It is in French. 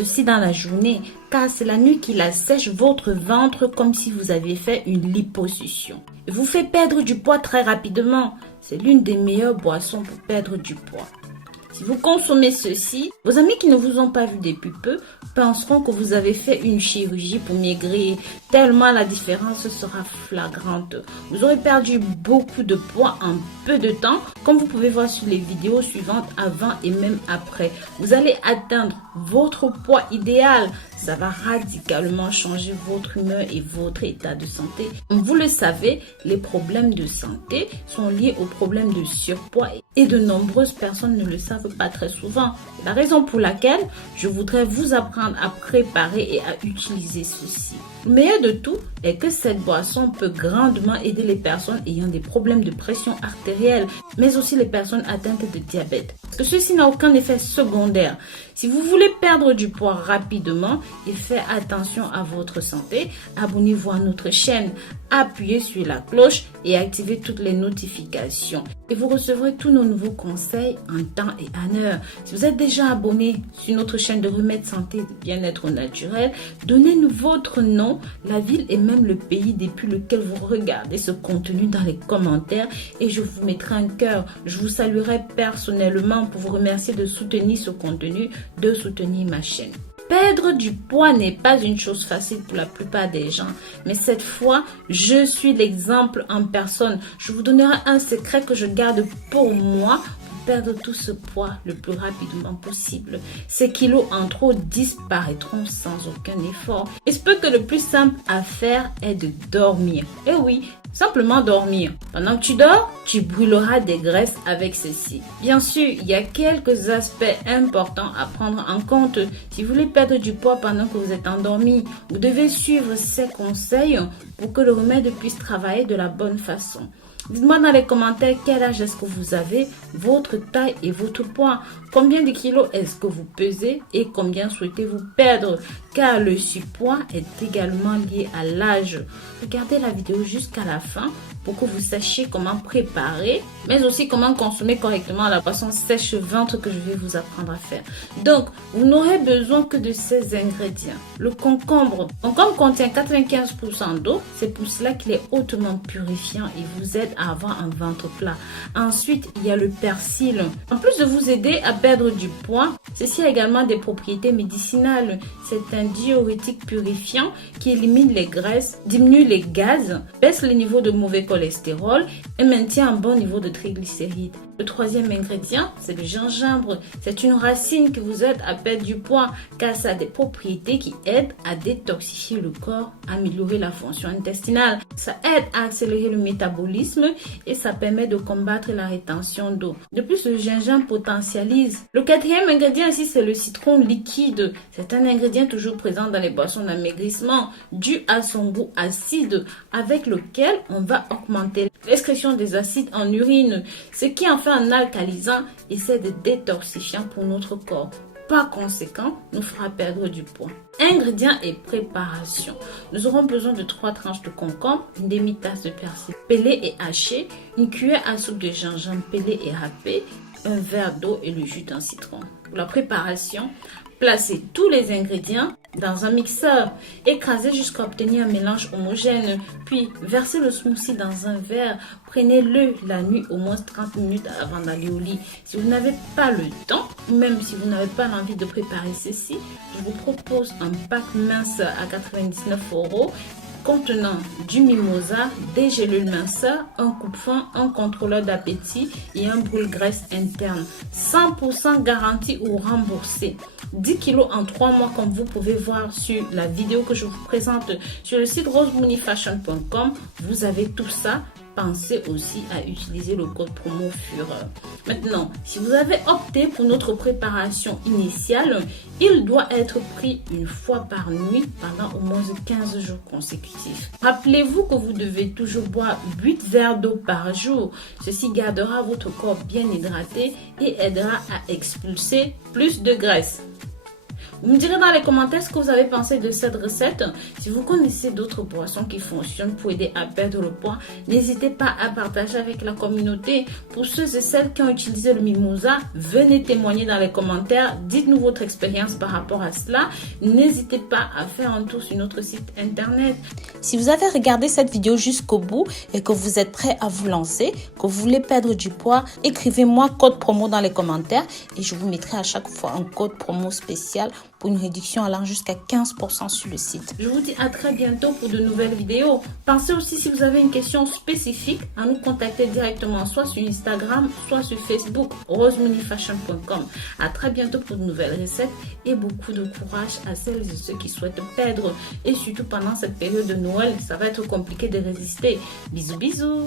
Ceci dans la journée, car c'est la nuit qui assèche votre ventre comme si vous aviez fait une liposuction. Et vous fait perdre du poids très rapidement. C'est l'une des meilleures boissons pour perdre du poids. Si vous consommez ceci, vos amis qui ne vous ont pas vu depuis peu penseront que vous avez fait une chirurgie pour maigrir, tellement la différence sera flagrante. Vous aurez perdu beaucoup de poids en peu de temps, comme vous pouvez voir sur les vidéos suivantes avant et même après. Vous allez atteindre votre poids idéal. Ça va radicalement changer votre humeur et votre état de santé. Vous le savez, les problèmes de santé sont liés aux problèmes de surpoids et de nombreuses personnes ne le savent pas très souvent. C'est la raison pour laquelle je voudrais vous apprendre à préparer et à utiliser ceci. Le meilleur de tout est que cette boisson peut grandement aider les personnes ayant des problèmes de pression artérielle, mais aussi les personnes atteintes de diabète. Parce que ceci n'a aucun effet secondaire. Si vous voulez perdre du poids rapidement et faire attention à votre santé, abonnez-vous à notre chaîne, appuyez sur la cloche et activez toutes les notifications. Et vous recevrez tous nos nouveaux conseils en temps et en heure. Si vous êtes déjà abonné sur notre chaîne de Remède Santé et de Bien-être Naturel, donnez-nous votre nom, la ville et même le pays depuis lequel vous regardez ce contenu dans les commentaires et je vous mettrai un cœur. Je vous saluerai personnellement pour vous remercier de soutenir ce contenu, de soutenir ma chaîne. Perdre du poids n'est pas une chose facile pour la plupart des gens, mais cette fois, je suis l'exemple en personne. Je vous donnerai un secret que je garde pour moi pour perdre tout ce poids le plus rapidement possible. Ces kilos en trop disparaîtront sans aucun effort. Il se peut que le plus simple à faire est de dormir. Et oui, simplement dormir. Pendant que tu dors, tu brûleras des graisses avec ceci. Bien sûr, il y a quelques aspects importants à prendre en compte. Si vous voulez perdre du poids pendant que vous êtes endormi, vous devez suivre ces conseils pour que le remède puisse travailler de la bonne façon. Dites-moi dans les commentaires quel âge est-ce que vous avez, votre taille et votre poids. Combien de kilos est-ce que vous pesez et combien souhaitez-vous perdre? Car le surpoids est également lié à l'âge. Regardez la vidéo jusqu'à la fin pour que vous sachiez comment préparer, mais aussi comment consommer correctement la boisson sèche-ventre que je vais vous apprendre à faire. Donc, vous n'aurez besoin que de ces ingrédients. Le concombre. Le concombre contient 95% d'eau. C'est pour cela qu'il est hautement purifiant et vous aide à avoir un ventre plat. Ensuite, il y a le persil. En plus de vous aider à perdre du poids, ceci a également des propriétés médicinales. C'est un diurétique purifiant qui élimine les graisses, diminue les gaz, baisse le niveau de mauvais cholestérol et maintient un bon niveau de triglycérides. Le troisième ingrédient, c'est le gingembre. C'est une racine qui vous aide à perdre du poids car ça a des propriétés qui aident à détoxifier le corps, améliorer la fonction intestinale. Ça aide à accélérer le métabolisme et ça permet de combattre la rétention d'eau. De plus, le gingembre potentialise. Le quatrième ingrédient ici, c'est le citron liquide. C'est un ingrédient toujours présent dans les boissons d'amaigrissement dû à son goût acide avec lequel on va augmenter l'excrétion des acides en urine, ce qui en fait un alcalisant et c'est de détoxifiant pour notre corps. Par conséquent, nous fera perdre du poids. Ingrédients et préparation. Nous aurons besoin de 3 tranches de concombre, une demi-tasse de persil pelé et haché, une cuillère à soupe de gingembre pelé et râpé, un verre d'eau et le jus d'un citron. Pour la préparation, placez tous les ingrédients dans un mixeur, écrasez jusqu'à obtenir un mélange homogène, puis versez le smoothie dans un verre, prenez-le la nuit au moins 30 minutes avant d'aller au lit. Si vous n'avez pas le temps, ou même si vous n'avez pas l'envie de préparer ceci, je vous propose un pack mince à 99 € contenant du mimosa, des gélules minceurs, un coupe-faim, un contrôleur d'appétit et un brûle-graisse interne. 100% garanti ou remboursé. 10 kilos en 3 mois comme vous pouvez voir sur la vidéo que je vous présente sur le site rosemooneyfashion.com. Vous avez tout ça. Pensez aussi à utiliser le code promo FUREUR. Maintenant, si vous avez opté pour notre préparation initiale, il doit être pris une fois par nuit pendant au moins 15 jours consécutifs. Rappelez-vous que vous devez toujours boire 8 verres d'eau par jour. Ceci gardera votre corps bien hydraté et aidera à expulser plus de graisse. Vous me direz dans les commentaires ce que vous avez pensé de cette recette. Si vous connaissez d'autres boissons qui fonctionnent pour aider à perdre le poids, n'hésitez pas à partager avec la communauté. Pour ceux et celles qui ont utilisé le mimosa, venez témoigner dans les commentaires. Dites-nous votre expérience par rapport à cela. N'hésitez pas à faire un tour sur notre site internet. Si vous avez regardé cette vidéo jusqu'au bout et que vous êtes prêt à vous lancer, que vous voulez perdre du poids, écrivez-moi code promo dans les commentaires et je vous mettrai à chaque fois un code promo spécial pour une réduction allant jusqu'à 15% sur le site. Je vous dis à très bientôt pour de nouvelles vidéos. Pensez aussi, si vous avez une question spécifique, à nous contacter directement soit sur Instagram, soit sur Facebook, rosemoneyfashion.com. À très bientôt pour de nouvelles recettes et beaucoup de courage à celles et ceux qui souhaitent perdre. Et surtout pendant cette période de Noël, ça va être compliqué de résister. Bisous bisous.